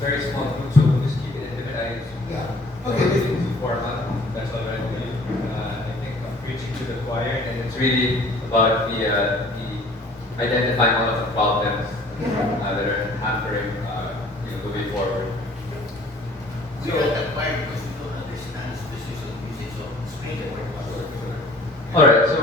a very small group, so we'll just keep it intimate. Yeah. Okay. Format. That's all right with you. I think preaching to the choir, and it's really about the identifying all of the problems that are hampering the way forward. So, that choir because you don't understand specific music, so explain it. All right. So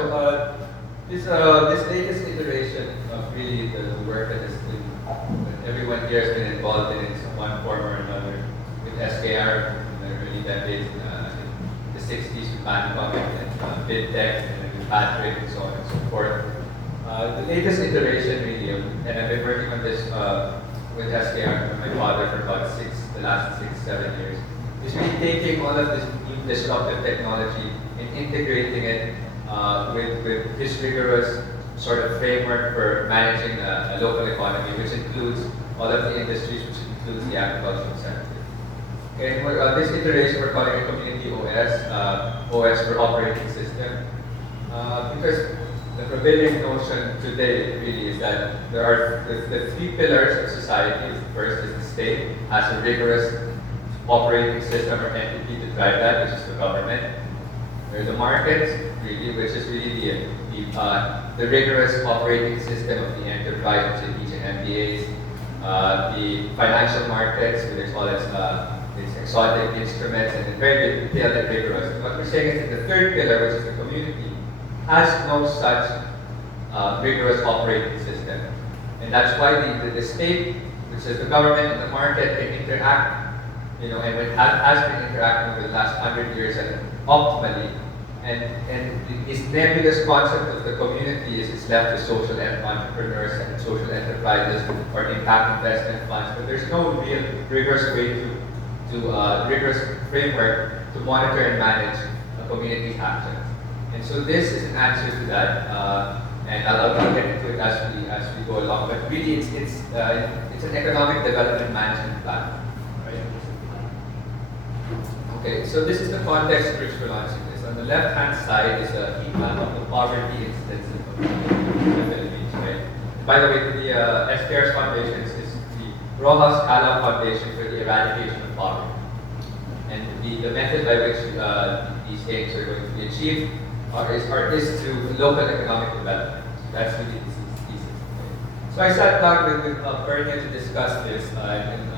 this latest iteration of really the work that that everyone here has been involved in one form or another with SKR in the early decades, in the 60s with Bangkok and BidTech and with Patrick and so on and so forth. The latest iteration really, and I've been working on this with SKR with my father for about the last 6-7 years, is really taking all of this new disruptive technology and integrating it with this rigorous sort of framework for managing a local economy, which includes all of the industries, which includes the agricultural sector. Okay, this iteration we're calling it Community OS for Operating System, because the prevailing notion today really is that there are the three pillars of society. The first is the state has a rigorous operating system or entity to drive that, which is the government. There are the markets, really, which is really the rigorous operating system of the enterprise, which is each and MBAs. The financial markets, with all its exotic instruments, and it's very detailed and rigorous. And what we're saying is that the third pillar, which is the community, has no such rigorous operating system. And that's why the state, which is the government and the market, can interact, and it has been interacting over the last 100 years and optimally. And this nebulous concept of the community is left to social entrepreneurs and social enterprises or impact investment funds, but there's no real rigorous way rigorous framework to monitor and manage a community's actions. And so this is an answer to that, and I'll get into it as we go along. But really, it's an economic development management plan, right? Okay, so this is the context in which we're launching this. On the left-hand side is a heat map of the poverty incidence in the Philippines, right? By the way, the SPR's foundation is the Rojas Cala Foundation for the Eradication of Poverty. And the method by which these aims are going to be achieved is through local economic development. So that's really this thesis. Right? So I sat down with Pernia to discuss this, and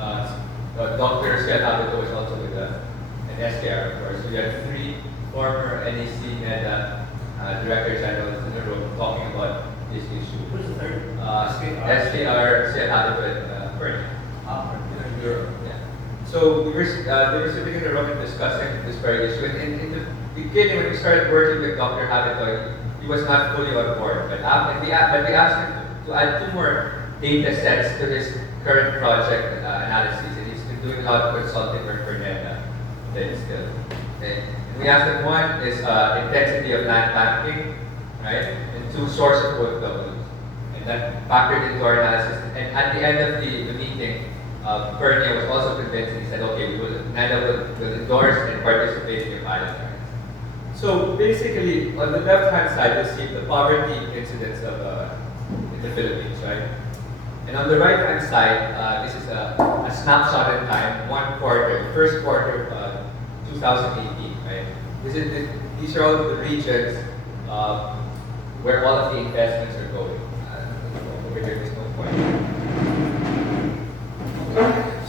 Dr. Estrella was also with us, and SKR, of course. We had three former NEC and Director Generals in the room talking about this issue. Who's the third? SKR, Seattle, and Pernia. Europe, yeah. So they were sitting in the room and discussing this very issue. And in the beginning, when we started working with Dr. Habitoy, he was not fully on board. But we asked him to add 2 more data sets to his current project analysis. And he's been doing a lot of consulting work for NEDA. Still. Okay. And we asked him, one is intensity of land banking, right? And 2, source of OFWs. And that factored into our analysis. And at the end of the meeting, Pernia was also convinced, and he said, okay, NEDA will endorse and participate in your pilot trials. So basically, on the left-hand side, you'll see the poverty incidence in the Philippines, right? And on the right-hand side, this is a snapshot in time, one quarter, first quarter of 2018, right? These are all the regions where all of the investments are going. Over here, there's no point.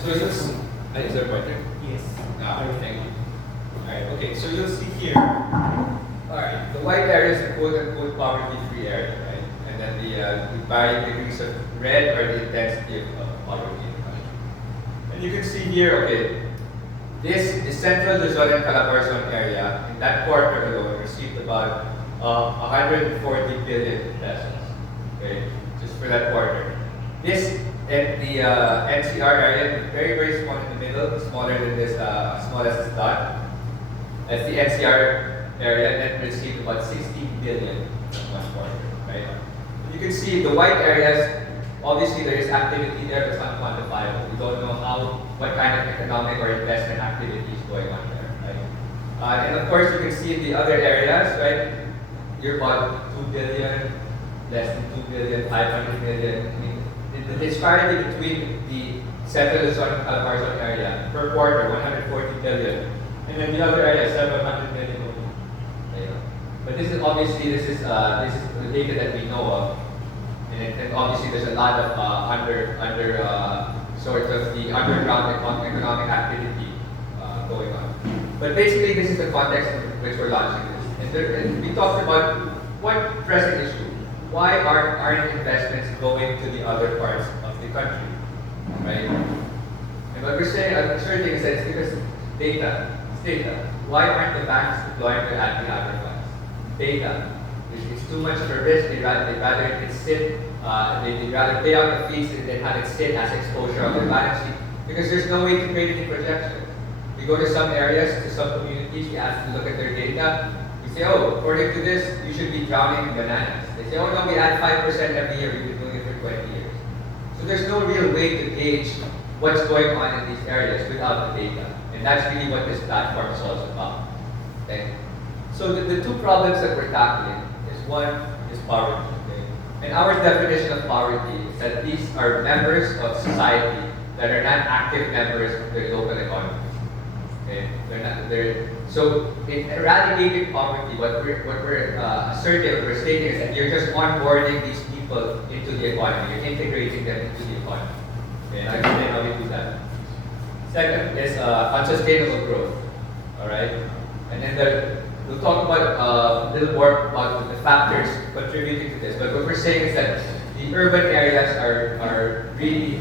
So is there a pointer? Yes. Thank you. Alright, okay, so you'll see here, alright, the white area is the quote-unquote poverty-free area, right? And then the varying degrees of red are the intensity of poverty in the country. And you can see here, okay, the central Luzon and Calabar zone area, in that quarter alone, received about 140 billion pesos, okay, just for that quarter. This and the NCR area, very, very small in the middle, smaller than this, small as this dot. That's the NCR area, that received about 16 billion in one quarter, right? You can see the white areas, obviously there is activity there, but it's not quantifiable. We don't know what kind of economic or investment activity is going on there, right? And of course, you can see in the other areas, right? You're about 2 billion, less than 2 billion, 500 million. I mean, the disparity between the settled in Luzon, Albarzon area. Per quarter, 140 billion. And then the other area, 700 million only. Okay. But this is obviously, this is the data that we know of. And obviously there's a lot of sort of the underground economic activity going on. But basically this is the context in which we're launching this. And we talked about what pressing issue. Why aren't investments going to the other parts of the country, right? And what we're saying, certain things is because data. It's data. Why aren't the banks deploying their anti-other funds? Data. It's too much of a risk. They'd rather it sit. They'd rather pay out the fees than have it sit as exposure on their balance sheet because there's no way to create any projections. We go to some areas, to some communities, we ask them to look at their data. We say, oh, according to this, you should be drowning in bananas. They say, oh no, we add 5% every year. We've been doing it for 20 years. So there's no real way to gauge what's going on in these areas without the data. And that's really what this platform is all about. Okay? So the two problems that we're tackling is one is poverty. Okay? And our definition of poverty is that these are members of society that are not active members of their local economy. Okay? So in eradicating poverty, what we're asserting, what we're stating is that you're just onboarding these people into the economy. You're integrating them into the economy. Okay, and I'll explain how we do that. Second is unsustainable growth. All right, and then we'll talk about a little more about the factors contributing to this. But what we're saying is that the urban areas are really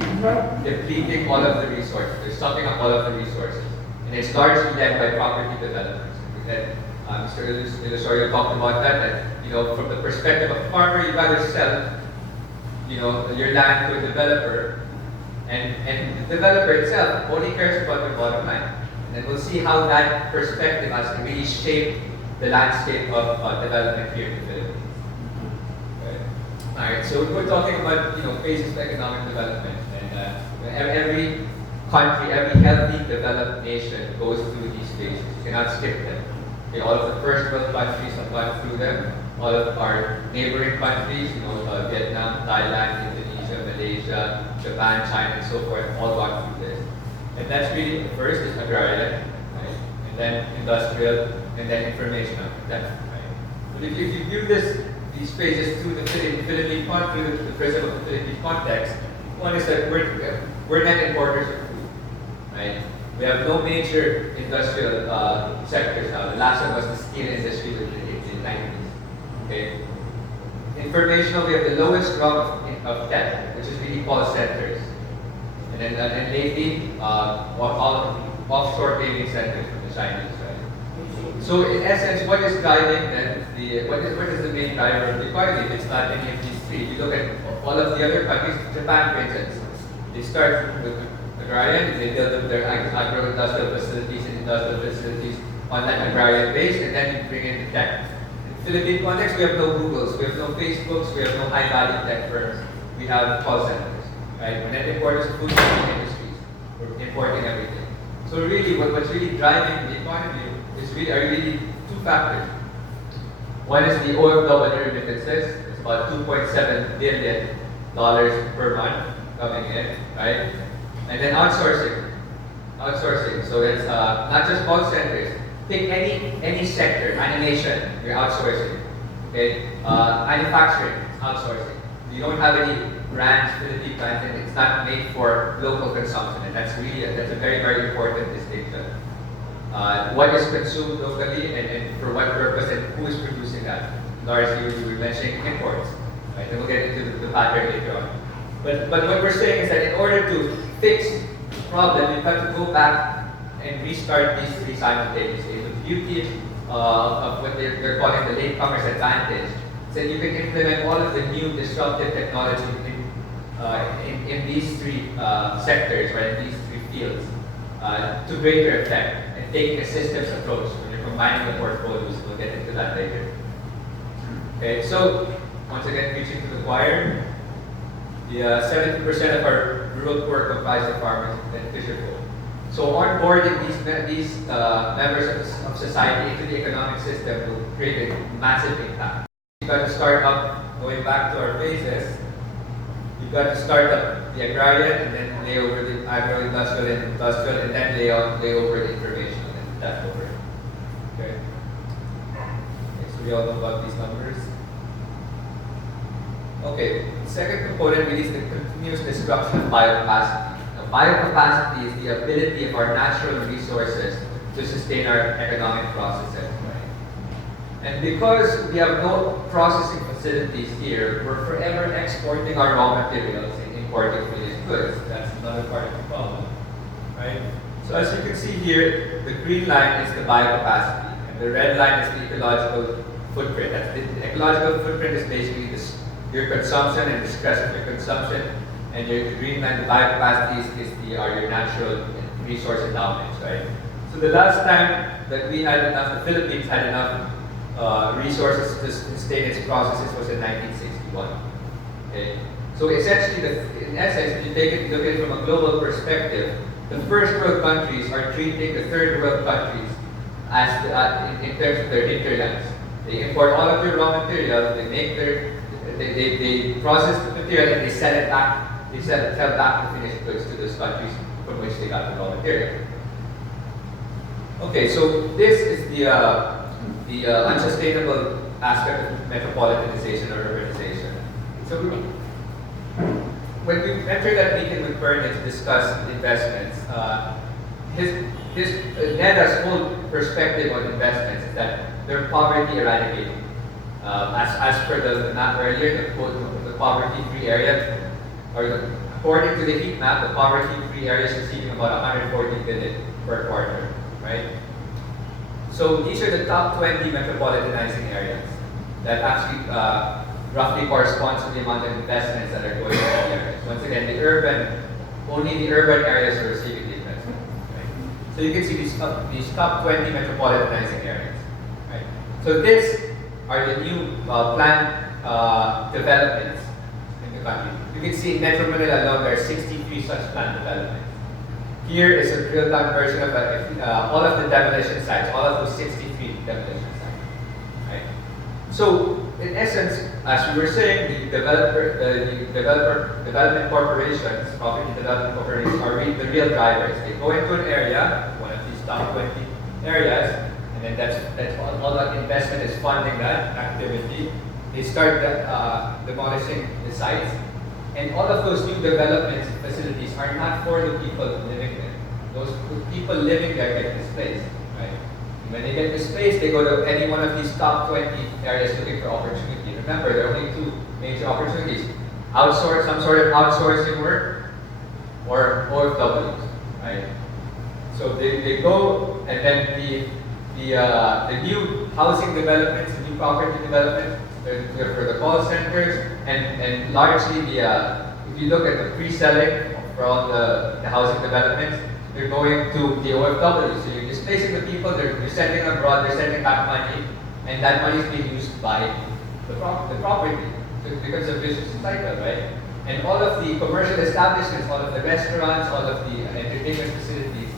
depleting all of the resources. They're sucking up all of the resources. And it's largely led by property developers. And Mr. Illusorio talked about that, from the perspective of a farmer, you'd rather sell, your land to a developer, and the developer itself only cares about the bottom line. And then we'll see how that perspective has really shaped the landscape of development here in the Philippines. All right, so we're talking about, phases of economic development. And every country, every healthy developed nation goes through these phases. You cannot skip them. Okay, all of the first world countries have gone through them. All of our neighboring countries, Vietnam, Thailand, Indonesia, Malaysia, Japan, China, and so forth, all gone through this. And that's really, first is agrarian, right? And then industrial, and then informational. Right? But if you view these phases through the Philippine through the prism of the Philippine context, one is that we're net importers of food. Right? We have no major industrial sectors now. The last one was the steel industry in the 90s. Okay? Informational, we have the lowest rung of debt, which is really call centers. And then lately, all offshore gaming centers from the Chinese. Right? So in essence, what is driving then what is the main driver of the economy if it's not any of these three? If you look at all of the other countries, Japan, for instance, they start with agrarian, they build up their agro-industrial facilities and industrial facilities on that agrarian base, and then you bring in the tech. In the Philippine context, we have no Googles, we have no Facebooks, we have no high-value tech firms. We have call centers, right? We're net importers of food industries. We're importing everything. So really, what's really driving the economy are really two factors. One is the OFW remittances. It's about $2.7 billion per month coming in, right? And then outsourcing. So it's not just call centers. Pick any sector, animation, you're outsourcing. Okay, manufacturing, outsourcing. You don't have any brands, Philippine brands, and it's not made for local consumption, and that's a very, very important distinction. What is consumed locally and for what purpose and who is producing that? Largely, we were mentioning imports, right? And we'll get into the pattern later on. But what we're saying is that in order to fix the problem, you have to go back and restart these three simultaneously. The beauty of what they're calling the latecomers advantage is that you can implement all of the new disruptive technology in these three sectors, right, in these three fields, to greater effect, and taking a systems approach when you're combining the portfolios. We'll get into that later. Okay, so once again, preaching to the choir. The 70% of our rural poor comprise of farmers and fisherfolk. So onboarding these members of society into the economic system will create a massive impact. You got to start up, going back to our phases. You You've got to start up the agrarian and then lay over the agro-industrial, and then lay over the information and that over. Okay. So we all know about these numbers. Okay, the second component really is the continuous destruction of biocapacity. Now, biocapacity is the ability of our natural resources to sustain our economic processes. Right? And because we have no processing facilities here, we're forever exporting our raw materials and importing finished goods. That's another part of the problem. Right? So as you can see here, the green line is the biocapacity, and the red line is the ecological footprint. The ecological footprint is basically your consumption and the stress of your consumption, and your green line, the biocapacity are your natural resource endowments, right? So the last time that we had enough, the Philippines had enough resources to sustain its processes was in 1961. Okay, so essentially, in essence, if you look at it from a global perspective, the first world countries are treating the third world countries as in terms of their hinterlands. They import all of their raw material, they process the material and they sell it back. They sell back the finished goods to those countries from which they got the raw material. Okay, so this is the unsustainable aspect of metropolitanization or urbanization. So when we entered that meeting with Bernie to discuss investments, NEDA's whole perspective on investments is that they're poverty eradicating. As per the map earlier, the poverty-free area, or according to the heat map, the poverty-free area is receiving about 140 billion per quarter, right? So these are the top 20 metropolitanizing areas that actually roughly corresponds to the amount of investments that are going into the areas. Once again, only the urban areas are receiving the investment. Right? So you can see these top 20 metropolitanizing areas. Right? So these are the new planned developments in the country. You can see in Metro Manila alone there are 63 such planned developments. Here is a real-time version of all of the demolition sites, all of those 63 demolition sites. Right? So, in essence, as we were saying, the development corporations, property development corporations, are the real drivers. They go into an area, one of these top 20 areas, and then that's all that investment is funding that activity. They start demolishing the sites. And all of those new developments and facilities are not for the people living there. Those people living there get displaced, right? And when they get displaced, they go to any one of these top 20 areas looking for opportunity. Remember, there are only two major opportunities: some sort of outsourcing work, or OFWs, right? So they go, and then the new housing developments, the new property developments, they're for the call centers, and largely if you look at the pre-selling for all the housing developments, they're going to the OFW. So you're displacing the people, they're sending abroad, they're sending back money, and that money is being used by the property. So it becomes a vicious cycle, right? And all of the commercial establishments, all of the restaurants, all of the entertainment facilities,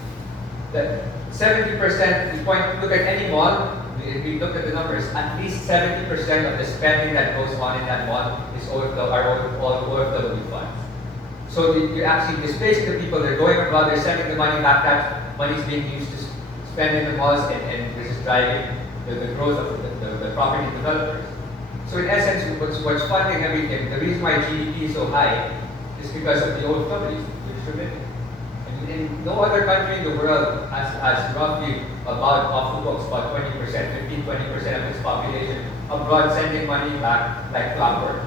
that 70%, if you look at any mall, if we look at the numbers, at least 70% of the spending that goes on in that mall is OFW funds. So you're actually displacing the people, they're going abroad, they're sending the money back, that money is being used to spend in the malls, and this is driving the growth of the property developers. So in essence, what's funding everything, the reason why GDP is so high is because of the OFWs, which are many. And no other country in the world has roughly off the books about 20%, 15-20% of its population abroad sending money back like clockwork.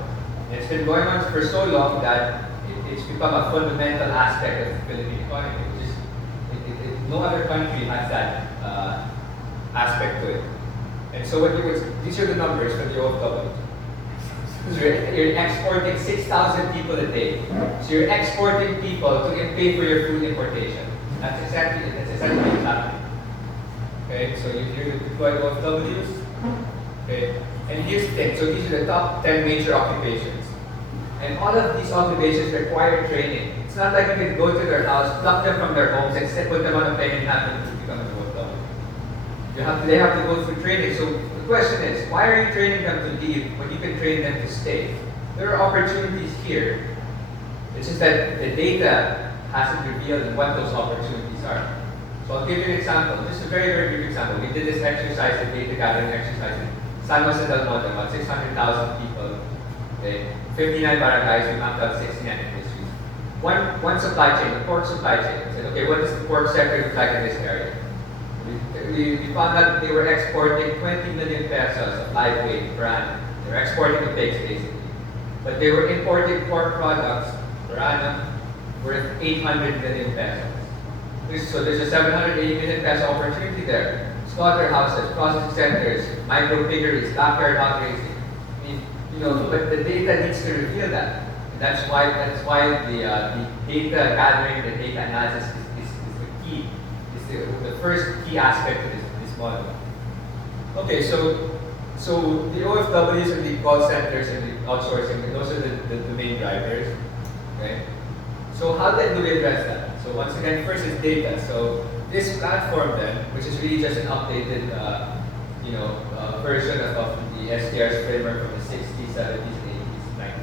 And it's been going on for so long that it's become a fundamental aspect of the Philippine economy. No other country has that aspect to it. And so these are the numbers for the OFW. You're exporting 6,000 people a day. So you're exporting people to pay for your food importation. That's exactly what's happening. Okay, so you're deploying OFWs. Okay, and here's the thing. So these are the top 10 major occupations. And all of these occupations require training. It's not like you can go to their house, pluck them from their homes, and put them on a plane and have them to become an OFW. They have to go through training. So the question is, why are you training them to leave when you can train them to stay? There are opportunities here It's just that the data hasn't revealed what those opportunities are. So I'll give you an example, just a very, very brief example. We did this exercise, a data gathering exercise in San Jose del Monte, about 600,000 people, okay? 59 barangays, we mapped out 69 industries. One supply chain, the pork supply chain, we said, okay, what does the pork sector look like in this area? We found out that they were exporting 20 million pesos of live weight per annum. They were exporting the pigs, basically. But they were importing pork products per annum worth 800 million pesos. So there's a 780 million peso opportunity there. Slaughterhouses, processing centers, micro piggeries, backyard hog raising. I mean, but the data needs to reveal that. And that's why the data gathering, the data analysis is the key. Is the first key aspect of this model. Okay, so the OFWs and the call centers and the outsourcing, those are the main drivers. Okay? So how then do we address that? So once again, first is data. So this platform then, which is really just an updated version of the STR's framework from the 60s, 70s, 80s,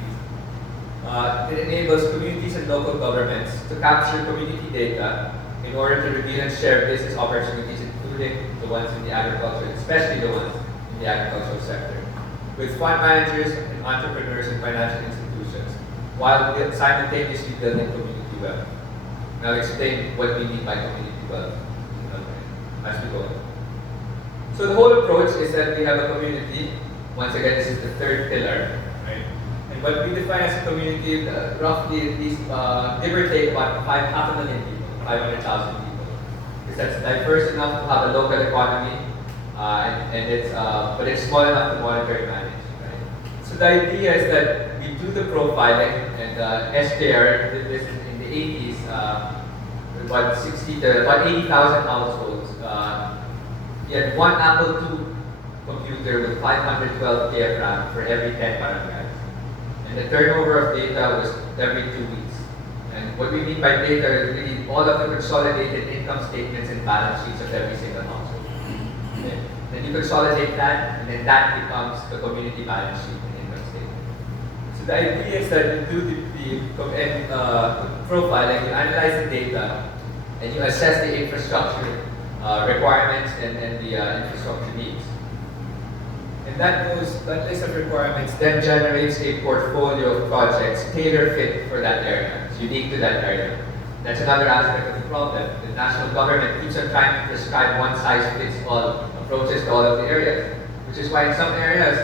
90s. It enables communities and local governments to capture community data in order to reveal and share business opportunities, including the ones in the agriculture, especially the ones in the agricultural sector, with fund managers and entrepreneurs and financial institutions, while simultaneously building community wealth. And I'll explain what we mean by community wealth as we go on. So the whole approach is that we have a community. Once again, this is the third pillar, right? And what we define as a community, roughly at least, give or take about half a million people, 500,000 people. Because that's diverse enough to have a local economy, but it's small enough to monitor and manage, right? So the idea is that we do the profiling, and SKR did this in the 80s, about 80,000 households. He had one Apple II computer with 512 K of RAM for every 10 barangays. And the turnover of data was every 2 weeks. And what we mean by data is really all of the consolidated income statements and balance sheets of every single household. Okay? Then you consolidate that, and then that becomes the community balance sheet and income statement. So the idea is that you do the profiling, you analyze the data, and you assess the infrastructure requirements and the infrastructure needs. And that list of requirements then generates a portfolio of projects tailor-fit for that area. It's unique to that area. That's another aspect of the problem. The national government keeps on trying to prescribe one-size-fits-all approaches to all of the areas, which is why in some areas,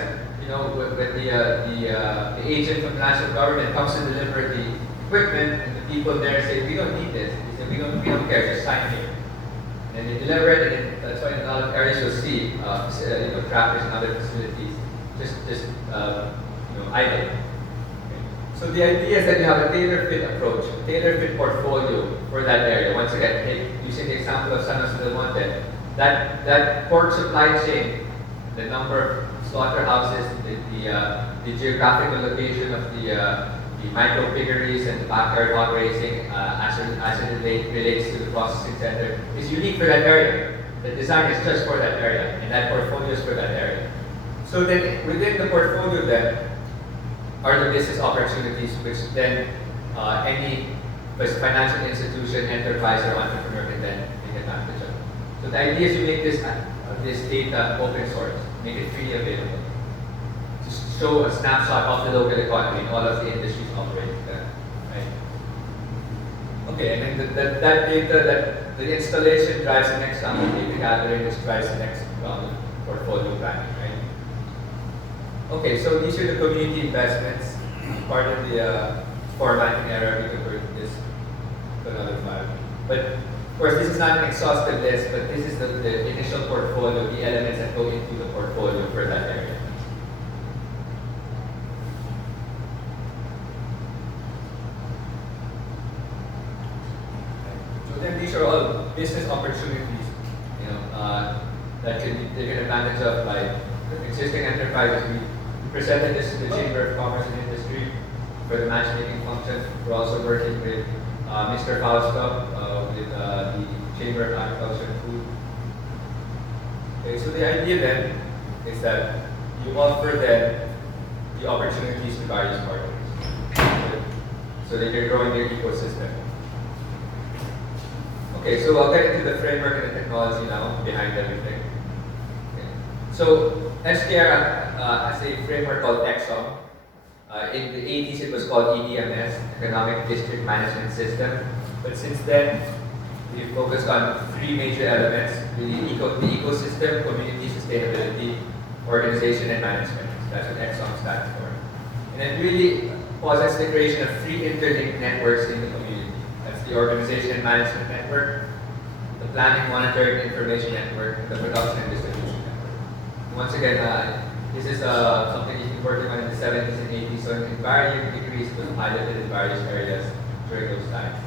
when the agent from the national government comes to deliver the equipment, and the people there say, "We don't need this." They say, "We don't care. Just sign here." And they deliver it, and that's why in a lot of areas you'll see, tractors and other facilities just idle. Okay. So the idea is that you have a tailor-fit approach, a tailor-fit portfolio for that area. Once again, using the example of San Jose del Monte, that pork supply chain, the number of slaughterhouses, the geographical location of the micro piggeries and the backyard hog raising as it relates to the processing center is unique for that area. The design is just for that area, and that portfolio is for that area. So then within the portfolio then are the business opportunities which then any financial institution, enterprise, or entrepreneur can then take advantage of. So the idea is to make this data open source, make it freely available. Show a snapshot of the local economy and all of the industries operating there, right? Okay, and then that data, the installation drives the next round of data gathering, which drives the next round of portfolio planning, right? Okay, so these are the community investments. Part of the formatting error, we convert this to another file. But of course, this is not an exhaustive list, but this is the initial portfolio, the elements that go into the portfolio for that area. Then these are all business opportunities, that can be taken advantage of by existing enterprises. We presented this to the Chamber of Commerce and Industry for the matchmaking function. We're also working with Mr. Fausto with the Chamber of Agriculture and Food. Okay, so the idea then is that you offer then the opportunities to various partners. so that you're growing your ecosystem. Okay, so I'll get into the framework and the technology now behind everything. Okay. So SKR has a framework called EXOM. In the 80s, it was called EDMS, Economic District Management System. But since then, we've focused on three major elements: the ecosystem, community sustainability, organization, and management. That's what EXOM stands for. And it really posits the creation of three interlinked networks in the community. That's the organization and management network, the planning, monitoring, and information network, and the production and distribution network. Once again, this is something you've been working on in the 70s and 80s, so in varying degrees it was piloted in various areas during those times.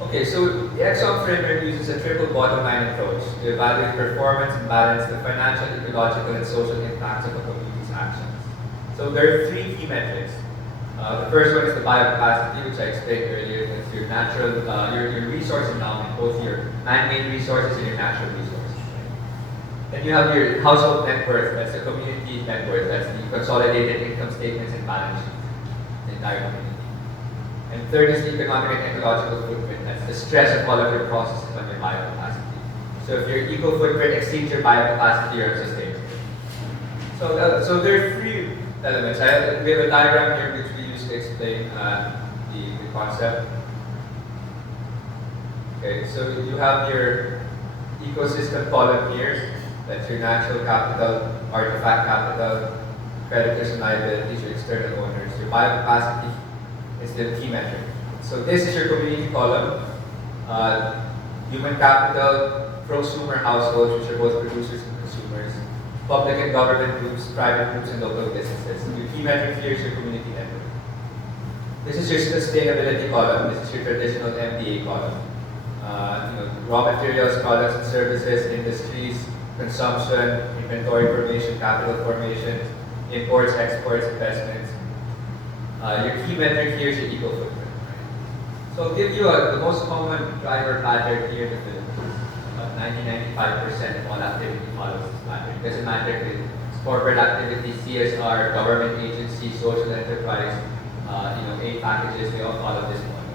Okay, so the EXOM framework uses a triple bottom line approach to evaluate performance and balance the financial, ecological, and social impacts of a community's actions. So there are three key metrics. The first one is the biocapacity, which I explained earlier. That's your natural, your resource endowment, both your man-made resources and your natural resources. Then you have your household net worth. That's the community net worth. That's the consolidated income statements and balance sheets, the entire community. And third is the economic and ecological footprint. That's the stress of all of your processes on your biocapacity. So if your eco footprint exceeds your biocapacity, you're unsustainable. So there are three elements. We have a diagram here which we use to explain the concept. Okay, so you have your ecosystem column here. That's your natural capital, artifact capital, creditors and liabilities, your external owners. Your biocapacity is the key metric. So this is your community column. Human capital, prosumer households, which are both producers and consumers, public and government groups, private groups, and local businesses. Your key metric here is your community network. This is your sustainability column. This is your traditional MDA column. Raw materials, products and services, industries, consumption, inventory formation, capital formation, imports, exports, investments. Your key metric here is your eco footprint. So I'll give you the most common driver pattern here in the Philippines. About 90-95% of all activity follows this pattern. It doesn't matter if it's corporate activity, CSR, government agency, social enterprise, aid packages, they all follow this one.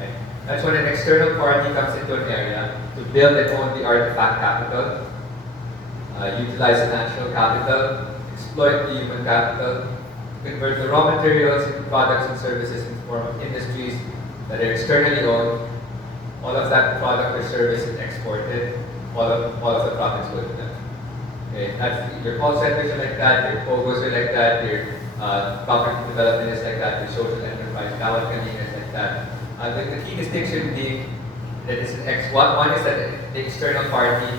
Right? That's when an external party comes into an area to build and own the artifact capital, utilize the natural capital, exploit the human capital, convert the raw materials into products and services in the form of industries that are externally owned. All of that product or service is exported. All of the profits go to them. Okay, that's your call centers are like that. Your POGOs are like that. Your property development is like that. Your social enterprise, Gawad-Kalina is like that. The key distinction being that it's one is that the external party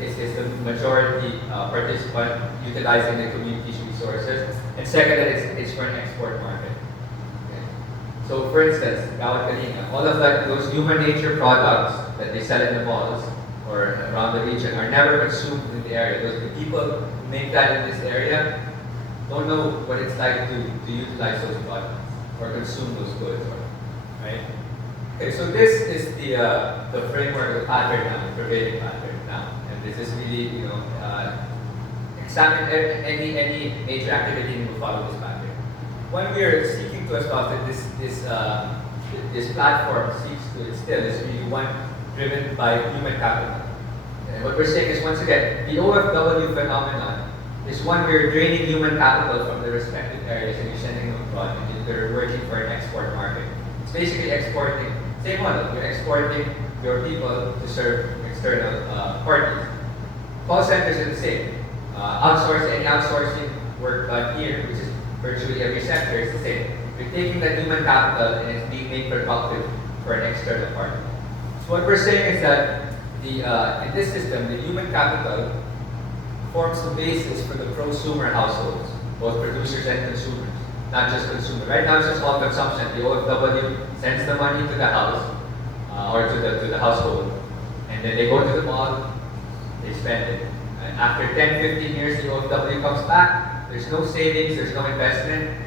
is the majority participant utilizing the community's resources, and second, that it's for an export market. Okay. So, for instance, Gawad-Kalina, all of those human nature products that they sell in the malls or around the region are never consumed in the area. The people who make that in this area don't know what it's like to utilize those products or consume those goods, right? Okay, so this is the framework, the pattern now, the prevailing pattern now, and this is really, examine any major activity and will follow this pattern. When we are seeking to establish this platform seeks to instill is really one driven by human capital. And what we're saying is, once again, the OFW phenomenon is one where you're draining human capital from the respective areas and you're sending them abroad and you're working for an export market. It's basically exporting, same model, you're exporting your people to serve external parties. Call centers are the same. Any outsourcing work done here, which is virtually every sector, is the same. You're taking that human capital and it's being made productive for an external party. So what we're saying is that in this system, the human capital forms the basis for the prosumer households, both producers and consumers, not just consumers. Right now it's just all consumption. The OFW sends the money to the house or to the household, and then they go to the mall, they spend it. And after 10-15 years, the OFW comes back, there's no savings, there's no investment,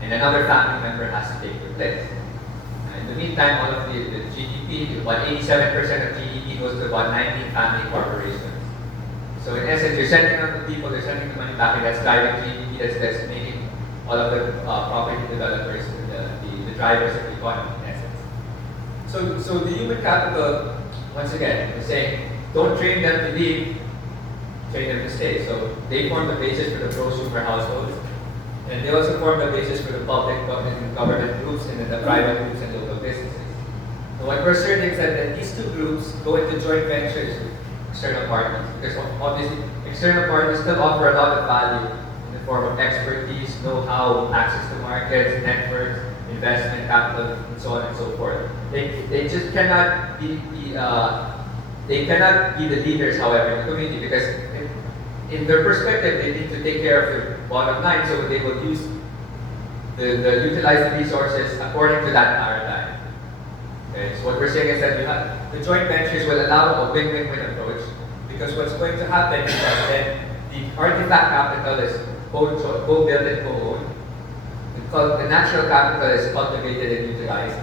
and another family member has to take their place. In the meantime, all of the GDP, about 87% of GDP goes to about 19 family corporations. So in essence, you're sending out the people, they're sending the money back, and that's driving GDP, that's making all of the property developers, the drivers of the economy in essence. So the human capital, once again, we're saying, don't train them to leave, train them to stay. So they form the basis for the prosumer households, and they also form the basis for the public and government groups, and then the private groups and local businesses. So what we're asserting is that these two groups go into joint ventures with external parties, because obviously external parties still offer a lot of value in the form of expertise, know-how, access to markets, networks, investment capital, and so on and so forth. They just cannot be they cannot be the leaders, however, in the community, because in their perspective, they need to take care of their bottom line, so they will use utilize the resources according to that paradigm. Okay, so what we're saying is that the joint ventures will allow a win-win-win approach, because what's going to happen is that then the artifact capital is co-built and co-owned. The natural capital is cultivated and utilized.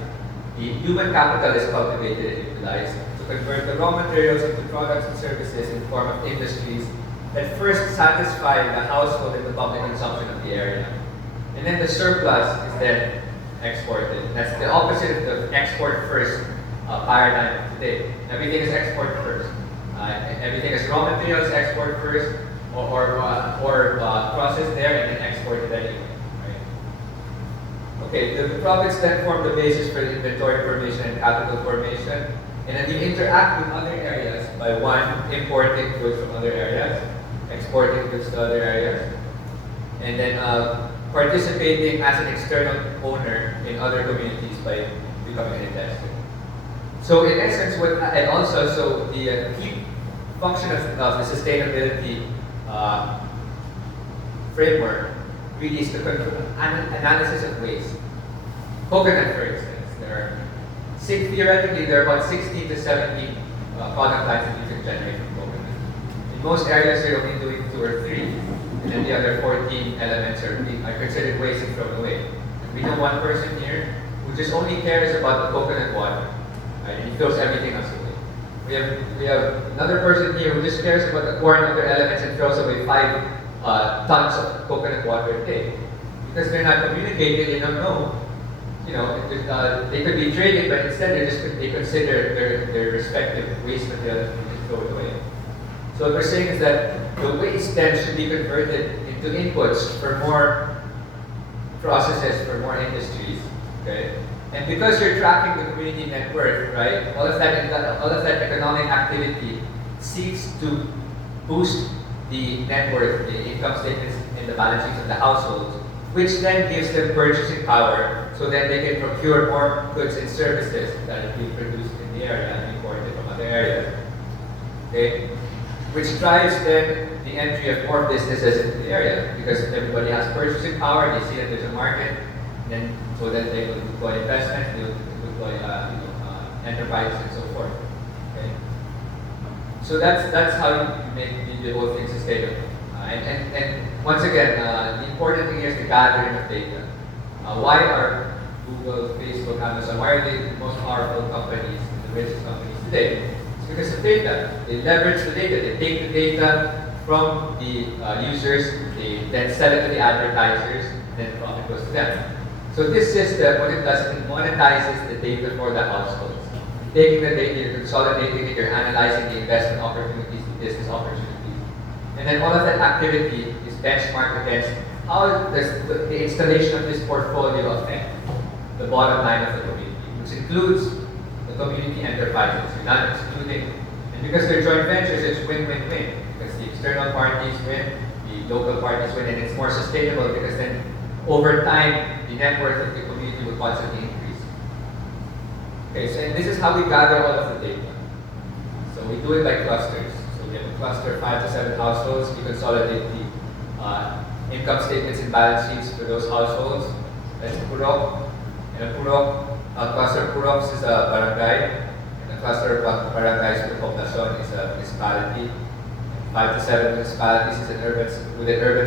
The human capital is cultivated and utilized to convert the raw materials into products and services in the form of industries that first satisfy the household and the public consumption of the area. And then the surplus is then exported. That's the opposite of the export first paradigm of today. Everything is export first. Everything is raw materials export first, or processed there and then exported anyway. Right? Okay, the profits then form the basis for the inventory formation and capital formation, and then you interact with other areas by one, importing goods from other areas, exporting goods to other areas, and then participating as an external owner in other communities by becoming an investor. So in essence, the key function of the sustainability framework really is the analysis of waste. Coconut, for instance, theoretically there are about 16 to 17 product lines that you can generate from coconut. In most areas, you're only doing 2 or 3, and then the other 14 elements are considered waste and thrown away. And we know one person here who just only cares about the coconut water, right? And he throws everything else away. We have another person here who just cares about the corn and other elements and throws away 5 tons of coconut water a day. Because they're not communicating, they don't know. You know, they could be traded, but instead they consider their respective waste material and throw it away. So what we're saying is that the waste then should be converted into inputs for more processes, for more industries. Okay? And because you're tracking the community net worth, right? All of that economic activity seeks to boost the net worth, the income statements and the balance sheets of the households, which then gives them purchasing power, so that they can procure more goods and services that are being produced in the area and imported from other areas. Okay? Which drives then the entry of more businesses into the area, because everybody has purchasing power, they see that there's a market, and so that they will deploy investment, they will deploy enterprises and so forth. Okay? So that's how you make the whole thing sustainable. And once again, the important thing here is the gathering of data. Why are Google, Facebook, Amazon, why are they the most powerful companies, the richest companies today? It's because of data. They leverage the data. They take the data from the users, they then sell it to the advertisers, and then profit goes to them. So this system, what it does, it monetizes the data for the households. Taking the data, you're consolidating it, you're analyzing the investment opportunities, the business opportunities. And then all of that activity is benchmarked against how does the installation of this portfolio affect the bottom line of the community, which includes the community enterprises. You're not excluding, and because they're joint ventures, it's win-win-win. Because the external parties win, the local parties win, and it's more sustainable because then over time, the net worth of the community will constantly increase. Okay, so this is how we gather all of the data. So we do it by clusters. So we have a cluster of 5 to 7 households. We consolidate the income statements and balance sheets for those households. That's Purok. And a cluster of Puroks is a barangay. And a cluster of barangays with Poblacion is a municipality. 5 to 7 municipalities is an urban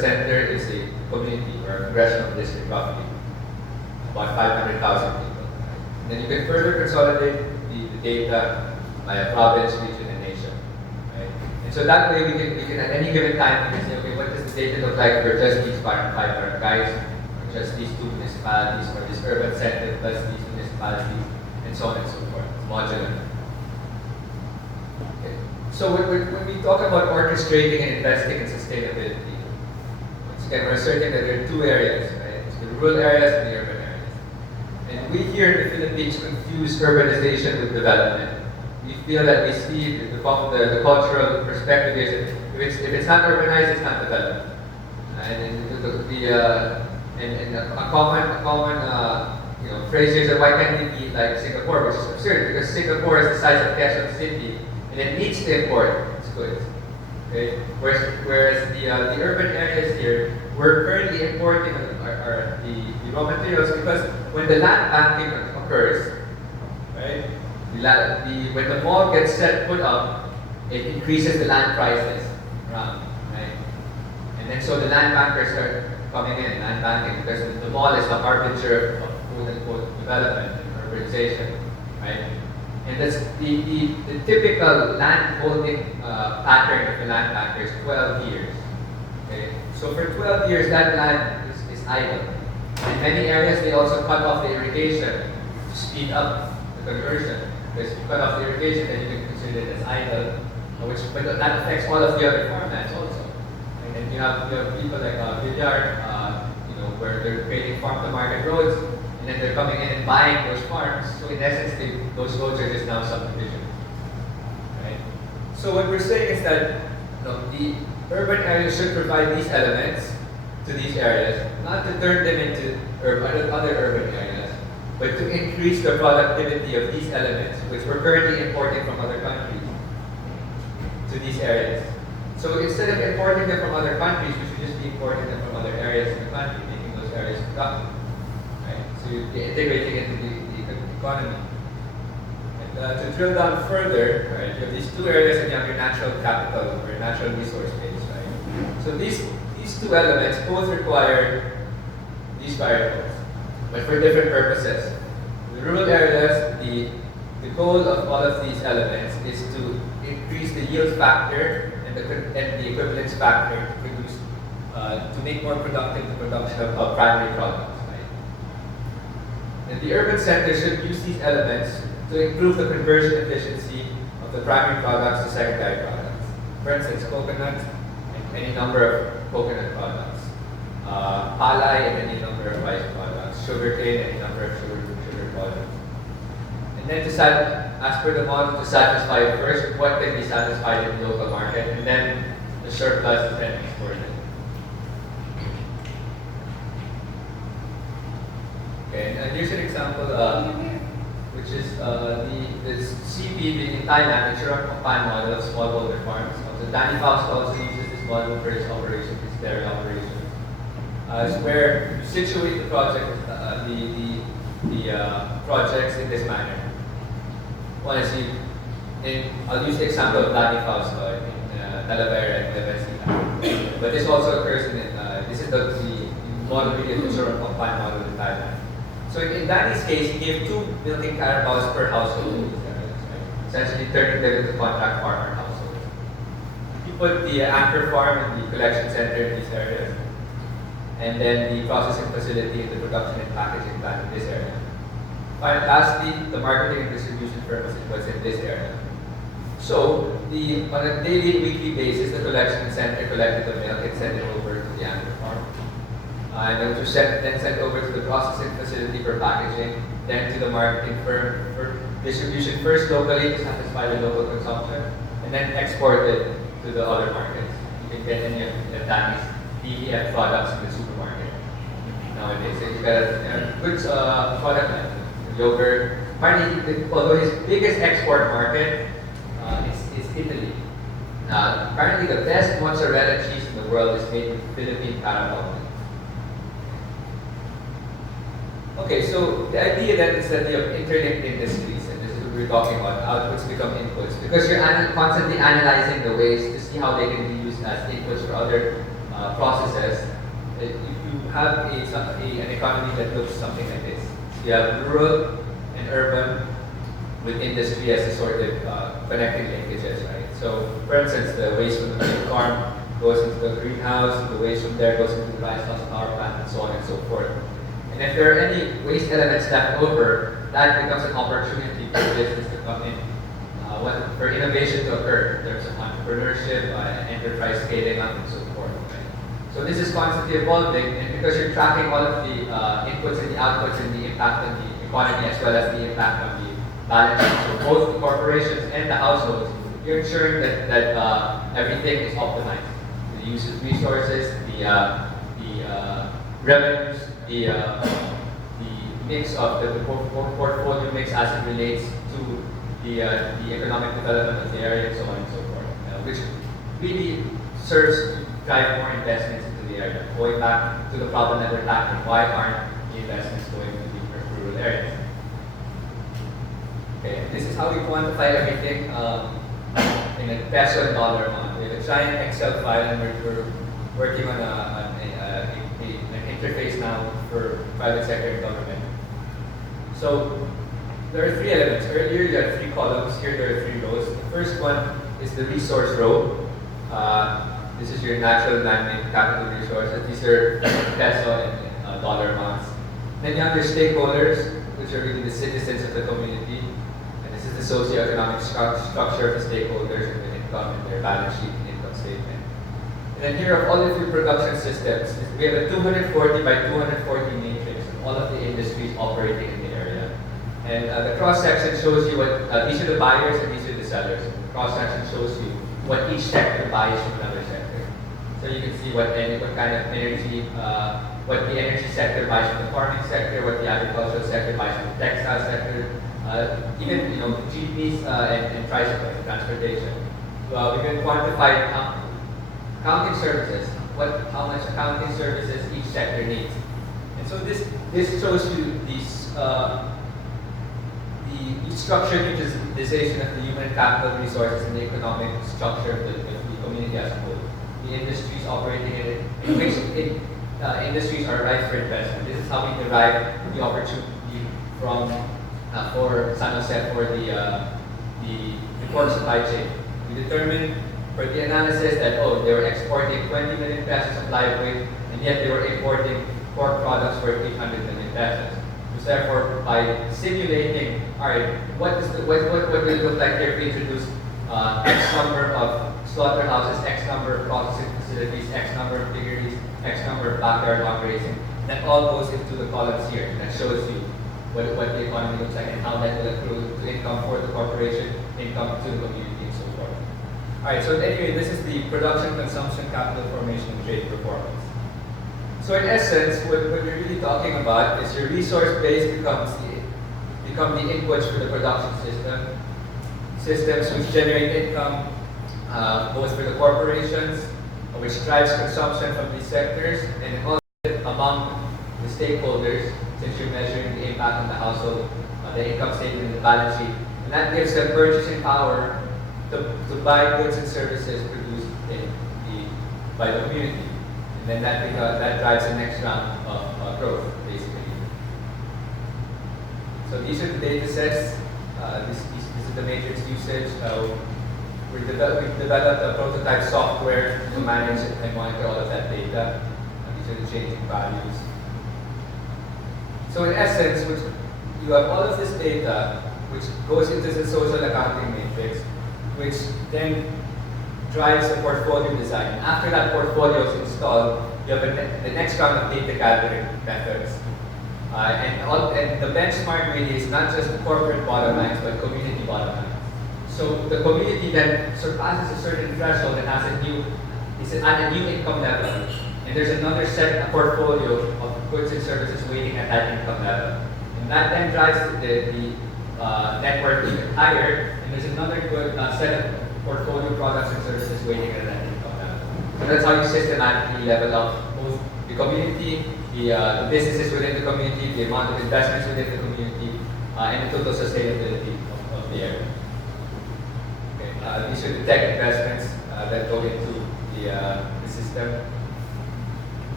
center is a community or a congressional district roughly. About 500,000 people. And then you can further consolidate the data by a province, region, and nation. Right? And so that way we can at any given time we can say, okay, what does the data look like for just these 5 barangays, or such as these two municipalities or this urban center plus these municipalities, and so on and so forth. It's modular. Okay. So when we talk about orchestrating and investing in sustainability, once again, we're asserting that there are two areas, right? It's the rural areas and the urban areas. And we here in the Philippines confuse urbanization with development. We feel that we see the cultural perspective is if it's not urbanized, it's not developed. And a common phrase is that why can't we be like Singapore, which is absurd because Singapore is the size of Quezon City and it needs to import its goods. Okay? Whereas the urban areas here, we're currently importing the raw materials because when the land banking occurs, right? When the mall gets put up, it increases the land prices around, right? And then so the land bankers start coming in, land banking, because the mall is the harbinger of quote-unquote development and urbanization, right? And that's the typical land holding pattern of the land banker is 12 years. Okay? So for 12 years, that land is idle. In many areas, they also cut off the irrigation to speed up the conversion. Because if you cut off the irrigation, then you can consider it as idle, but that affects all of the other farmlands also. And then you have people like Villar, where they're creating farm-to-market roads, and then they're coming in and buying those farms. So in essence, those roads are just now subdivisions, right? So what we're saying is that the urban areas should provide these elements to these areas, not to turn them into other urban areas, but to increase the productivity of these elements, which we're currently importing from other countries, to these areas. So instead of importing them from other countries, we should just be importing them from other areas in the country, making those areas productive. Right? So you're integrating it into the economy. And to drill down further, right, you have these two areas and you have your natural capital or your natural resource base. Right? So these two elements both require these variables, but for different purposes. In the rural areas, the goal of all of these elements is to increase the yield factor and the equivalence factor to produce, to make more productive the production of primary products. Right? And the urban centers should use these elements to improve the conversion efficiency of the primary products to secondary products. For instance, coconut and any number of coconut products, palay and any number of rice products, sugarcane and any number of sugar products. And then as per the model, to satisfy first what can be satisfied in the local market, and then the surplus is then exported. Okay, and here's an example, which is the CP in Thailand, the Churang model of smallholder farms. So Danny Faust also uses this model for his operation, his dairy operation. Is where you situate the project, projects in this manner. One is I'll use the example of Danny Faust in Talavera and Levensia. But this also occurs this is the model really of the Churang model in Thailand. So in Danny's case, he gave 2 milking carabaos per household, essentially turning them into contract farmer households. He put the anchor farm and the collection center in these areas, and then the processing facility and the production and packaging plant in this area. And lastly, the marketing and distribution purpose was in this area. So, on a daily, weekly basis, the collection center collected the milk and sent it over to the anchor farm. And it was then sent over to the processing facility for packaging, then to the marketing firm for distribution, first locally to satisfy the local consumption, and then exported to the other markets. You can get any of Danny's DEF products in the supermarket nowadays. So you got a good product line, yogurt. Apparently, although his biggest export market is Italy. Now, apparently the best mozzarella cheese in the world is made with Philippine caramel. Okay, so the idea then is that you have interlinked industries, and this is what we're talking about, outputs become inputs. Because you're constantly analyzing the ways to see how they can be used as inputs for other processes, you have an economy that looks something like this. You have rural and urban with industry as a sort of connecting linkages, right? So, for instance, the waste from the milk farm goes into the greenhouse, the waste from there goes into the rice house power plant, and so on and so forth. And if there are any waste elements left over, that becomes an opportunity for business to come in, for innovation to occur in terms of entrepreneurship, enterprise scaling up, and so forth. Right? So this is constantly evolving, and because you're tracking all of the inputs and the outputs and the impact on the economy as well as the impact on the balance sheet, so both the corporations and the households, you're ensuring that everything is optimized. The use of resources, the revenues, the mix of the portfolio mix as it relates to the economic development of the area and so on and so forth, which really serves to drive more investments into the area. Going back to the problem that we're tackling, why aren't the investments going to the rural areas? Okay, this is how we quantify everything in a peso and dollar amount. We have a giant Excel file, and we're working on an interface now for private sector and government. So there are three elements. Earlier you had three columns. Here there are three rows. The first one is the resource row. This is your natural man-made capital resources. These are peso and dollar amounts. Then you have your stakeholders, which are really the citizens of the community. And this is the socio-economic structure of the stakeholders and the income and their balance sheet and income statement. And then here are all of your production systems. We have a 240 by 240 matrix of all of the industries operating in the area. And the cross-section shows you what, these are the buyers and these are the sellers. The cross-section shows you what each sector buys from another sector. So you can see what kind of energy, what the energy sector buys from the farming sector, what the agricultural sector buys from the textile sector, even jeepneys and tricycles, transportation. We can quantify accounting services, how much accounting services each sector needs. And so this shows you these the structured utilization of the human capital resources and the economic structure of the community as a whole. The industries operating in it, in which industries are ripe for investment. This is how we derive the opportunity from for San Jose for the pork supply chain. We determined for the analysis that they were exporting 20 million pesos of live weight, and yet they were importing pork products for 800 million pesos. So therefore, by simulating, all right, what will it look like if we introduce X number of slaughterhouses, X number of processing facilities, X number of piggeries, X number of backyard operations. That all goes into the columns here. That shows you what the economy looks like and how that will accrue to income for the corporation, income to the community, and so forth. All right. So anyway, this is the production, consumption, capital formation, and trade performance. So in essence, what you're really talking about is your resource base become the inputs for the production systems which generate income both for the corporations, which drives consumption from these sectors, and also among the stakeholders, since you're measuring the impact on the household, the income statement, and the balance sheet. And that gives them purchasing power to buy goods and services produced by the community. And then that drives the next round of growth, basically. So these are the data sets. This is the matrix usage. We've developed a prototype software to manage and monitor all of that data. These are the changing values. So in essence, you have all of this data, which goes into the social accounting matrix, which then drives the portfolio design. After that portfolio is installed, you have the next round of data gathering methods. And the benchmark really is not just the corporate bottom lines, but community bottom lines. So the community then surpasses a certain threshold and is at a new income level. And there's another set portfolio of goods and services waiting at that income level. And that then drives the network even higher. And there's another good set of portfolio products and services waiting at that income level. So that's how you systematically level up both the community, the businesses within the community, the amount of investments within the community, and the total sustainability of the area. Okay, these are the tech investments that go into the system.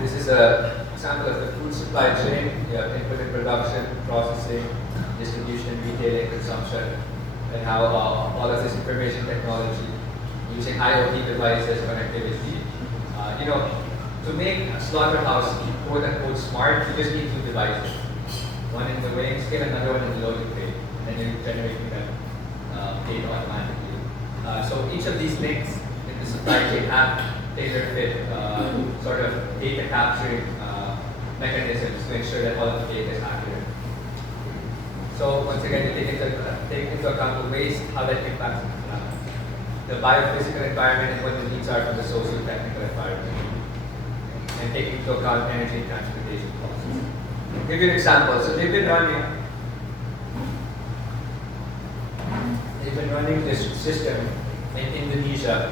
This is a example of the food supply chain, you have input and production, processing, distribution, retailing, consumption, and how all of this information technology using IoT devices, connectivity. To make a slaughterhouse quote unquote smart, you just need two devices. One in the weighing scale, another one in the loading bay, and then you're generating that data automatically. So each of these links in the supply chain have tailor fit sort of data capturing mechanisms to ensure that all of the data is accurate. So once again, you take into account the waste, how that impacts the biophysical environment and what the needs are from the socio-technical environment, and take into account energy and transportation costs. I'll give you an example. So they've been running this system in Indonesia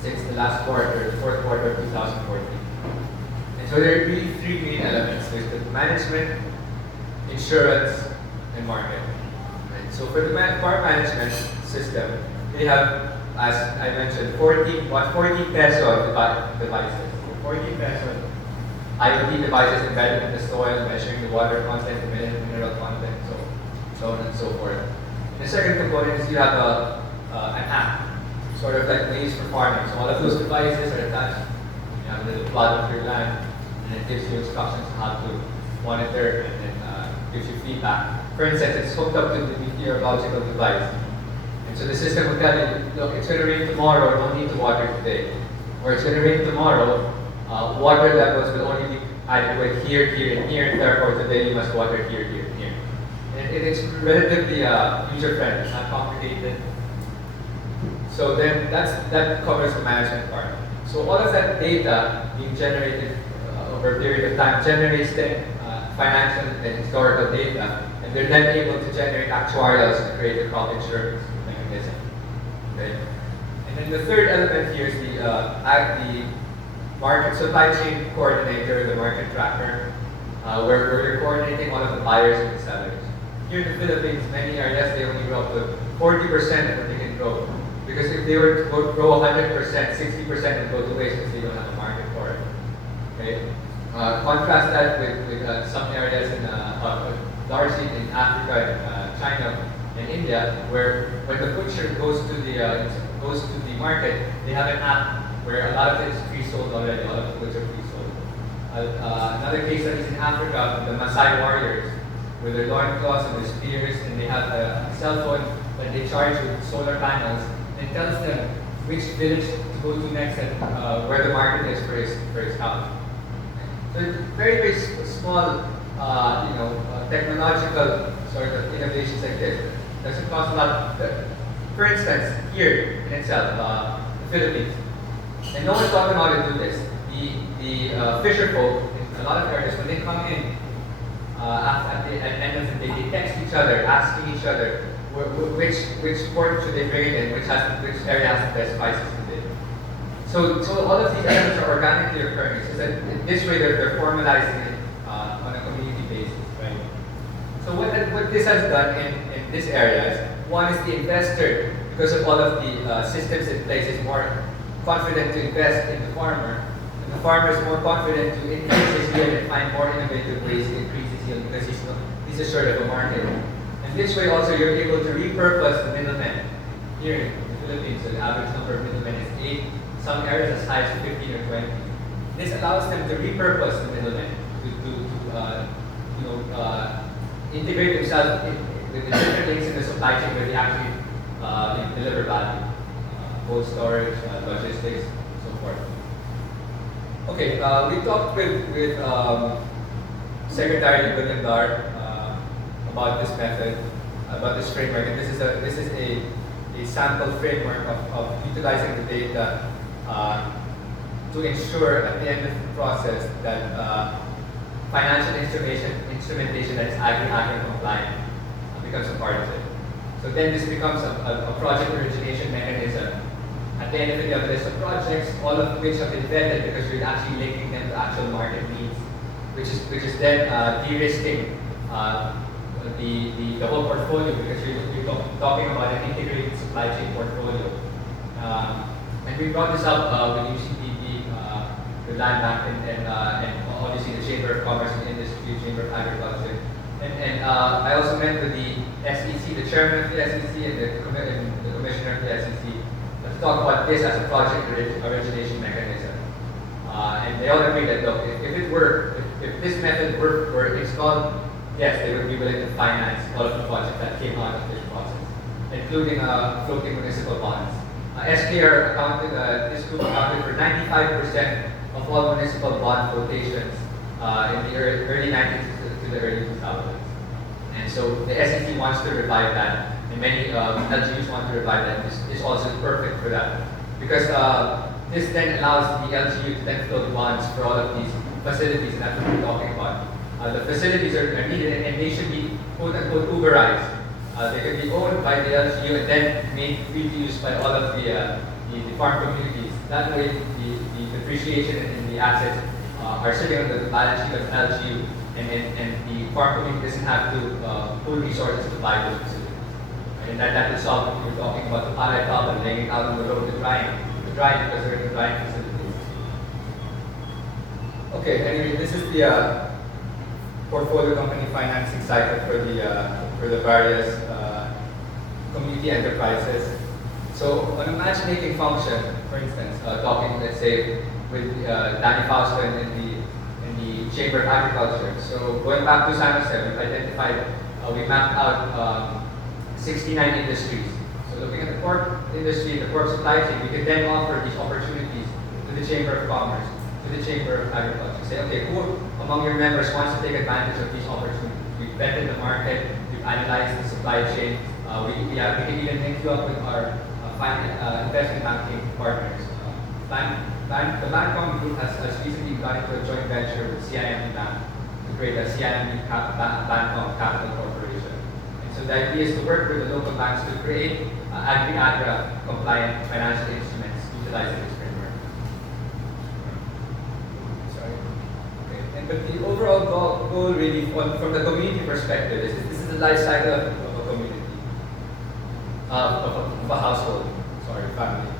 since the last quarter, the fourth quarter of 2014. And so there are really three main elements. There's the management, insurance, and market. Right? So for the farm management system, they have, as I mentioned, 14 peso devices. 14 peso IoT devices embedded in the soil, measuring the water content, the mineral content, so on and so forth. And the second component is you have an app, sort of like we use for farming. So all of those devices are attached. You have the plot of your land, and it gives you instructions on how to monitor, and then gives you feedback. For instance, it's hooked up to the meteorological device. And so the system will tell you, look, it's going to rain tomorrow, don't need to water today. Or it's going to rain tomorrow, water levels will only be adequate here, here, and here, therefore today you must water here, here, and here. And it's relatively user-friendly, it's not complicated. So then that covers the management part. So all of that data being generated over a period of time generates then financial and historical data, and they're then able to generate actuarials to create a crop insurance mechanism. Okay? And then the third element here is the market supply chain coordinator, the market tracker, where you're coordinating all of the buyers and the sellers. Here in the Philippines, many areas they only grow up to 40% of what they can grow. Because if they were to grow 100%, 60% would go to waste because they don't have a market for it. Okay? Contrast that with some areas largely in Africa, China, and India, where when the butcher goes to the market, they have an app where a lot of it is pre-sold already. A lot of the goods are pre-sold. Another case study is in Africa, the Maasai warriors, with their loincloths and their spears, and they have a cell phone that they charge with solar panels, and it tells them which village to go to next and where the market is for his house. So it's very, very small, technological sort of innovations like this. Doesn't cost a lot. For instance, here in itself, the Philippines, and no one's talking about to do this. The fisher folk in a lot of areas, when they come in at the end of the day, they text each other, asking each other which port should they bring it in, which area has the best spices today. So all of these elements are organically occurring. So that in this way they're formalizing it on a community basis, right? So what this has done in this area is, one is the investor, because of all of the systems in place, is more confident to invest in the farmer, and the farmer is more confident to increase his yield and find more innovative ways to increase his yield because he's assured of a market. And this way also you're able to repurpose the middlemen. Here in the Philippines, so the average number of middlemen is 8, some areas as high as 15 or 20. This allows them to repurpose the middlemen to integrate themselves with the different links in the supply chain where they actually deliver value. Cold storage, logistics, and so forth. Okay, we talked with Secretary Guadalupe about this method, about this framework, and this is a sample framework of utilizing the data to ensure at the end of the process that financial instrumentation that is agri compliant becomes a part of it. So then this becomes a project origination mechanism. At the end of the day, of this projects, all of which have been vetted because we're actually linking them to actual market needs, which is then de-risking the whole portfolio because you're talking about an integrated supply chain portfolio. And we brought this up with UCPB, the Land Bank, and obviously the Chamber of Commerce and Industry Street Chamber of Agriculture. I also met with the SEC, the chairman of the SEC, and the commissioner of the SEC to talk about this as a project origination mechanism. And they all agree that, look, if this method were installed, yes, they would be willing to finance all of the projects that came out of this process, including floating municipal bonds. SKR this group accounted for 95% of all municipal bond quotations in the early 90s to the early 2000s. And so the SEC wants to revive that, and many LGUs want to revive that. This also is perfect for that, because this then allows the LGU to then float bonds for all of these facilities, and that's what we're talking about. The facilities are needed, and they should be quote-unquote Uberized. They can be owned by the LGU and then made free to use by all of the farm communities. That way, the depreciation and the assets are sitting on the balance sheet of LGU, and the farm community doesn't have to pull resources to buy those facilities. And that will solve what we're talking about, the palay problem, laying it out on the road to dry because they're in the drying facilities. Okay, anyway, this is the portfolio company financing cycle for the various community enterprises. So on a matchmaking function, for instance, talking, let's say, with Danny Fausto in the Chamber of Agriculture. So going back to San Jose, we've identified, we mapped out 69 industries. So looking at the pork industry, the pork supply chain, we can then offer these opportunities to the Chamber of Commerce, to the Chamber of Agriculture. Say, okay, who among your members wants to take advantage of these opportunities? We've vetted the market, we've analyzed the supply chain, we can even link you up with our investment banking partners. The Bancom Group has recently gone into a joint venture with CIMB Bank to create a CIMB Bancom Capital Corporation. And so the idea is to work with the local banks to create Agri-Agra compliant financial instruments utilizing this framework. Sorry. Okay. But the overall goal really, from the community perspective, is this is the life cycle of a community, of a household, family.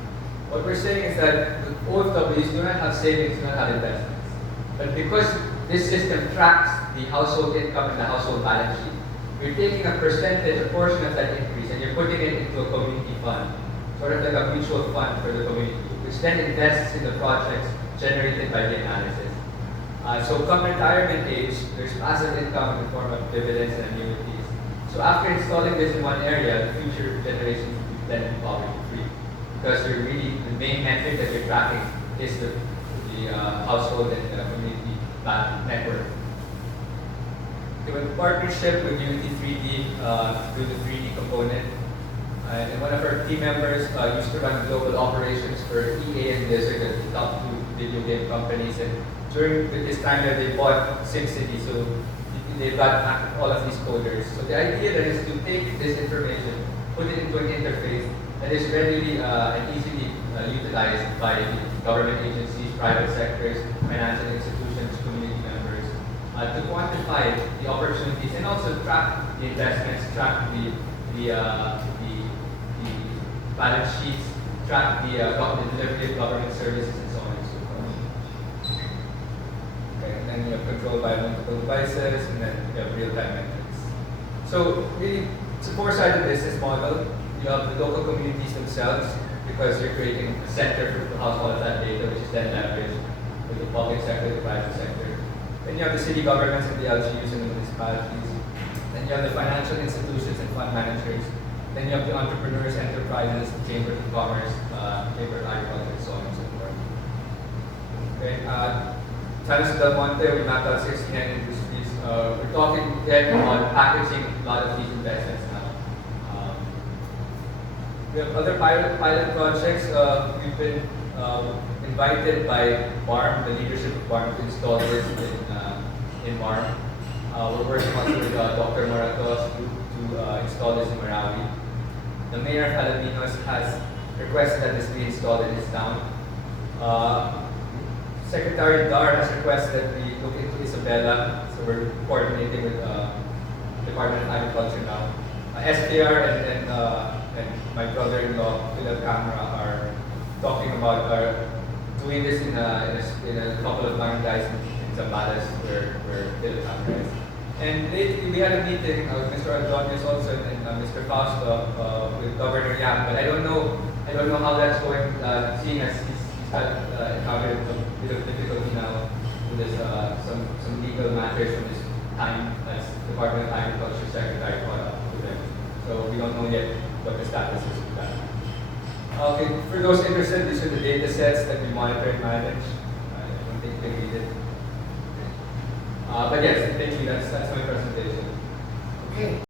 What we're saying is that the OFWs do not have savings, do not have investments. But because this system tracks the household income and the household balance sheet, you're taking a percentage, a portion of that increase, and you're putting it into a community fund, sort of like a mutual fund for the community, which then invests in the projects generated by the analysis. So come retirement age, there's passive income in the form of dividends and annuities. So after installing this in one area, the future generations will then be poverty-free. Because you're really, the main metric that you're tracking is the household and community network. We have a partnership with Unity 3D through the 3D component. And one of our team members used to run global operations for EA and Blizzard, the top two video game companies. And during this time that they bought SimCity, so they've got all of these coders. So the idea then is to take this information, put it into an interface that is readily and easily utilized by government agencies, private sectors, financial institutions, community members, to quantify the opportunities and also track the investments, track the balance sheets, track the delivery of government services, and so on and so forth. Okay, and then you have control by multiple devices, and then you have real-time metrics. So really, it's a four-sided business model. You have the local communities themselves, because you're creating a center to house all of that data, which is then leveraged with the public sector, the private sector. Then you have the city governments and the LGUs and the municipalities. Then you have the financial institutions and fund managers. Then you have the entrepreneurs, enterprises, Chamber of Commerce, Chamber of Agriculture, and so on and so forth. Okay, San Jose Del Monte, we mapped out 69 industries. We're talking then about packaging a lot of these investments now. We have other pilot projects. We've been invited by BARM, the leadership of BARM, to install this in BARM. We're working also with Dr. Morato's group to install this in Marawi. The mayor of Alapinos has requested that this be installed in his town. Secretary Dar has requested that we look into Isabela, so we're coordinating with Department of Agriculture now. SPR and my brother-in-law, Philip Camera, are talking about doing this in a couple of barangays in Zambales were built after. And lately we had a meeting with Mr. Adonius also and Mr. Fausto with Governor Yang, but I don't know how that's going, seeing as he's had encountered a bit of difficulty now with this, some legal matters from his time as Department of Agriculture Secretary caught up with him. So we don't know yet what the status is with that. Okay, for those interested, these are the data sets that we monitor and manage. I don't think you can read it. But yes, thank you. That's my presentation. Okay.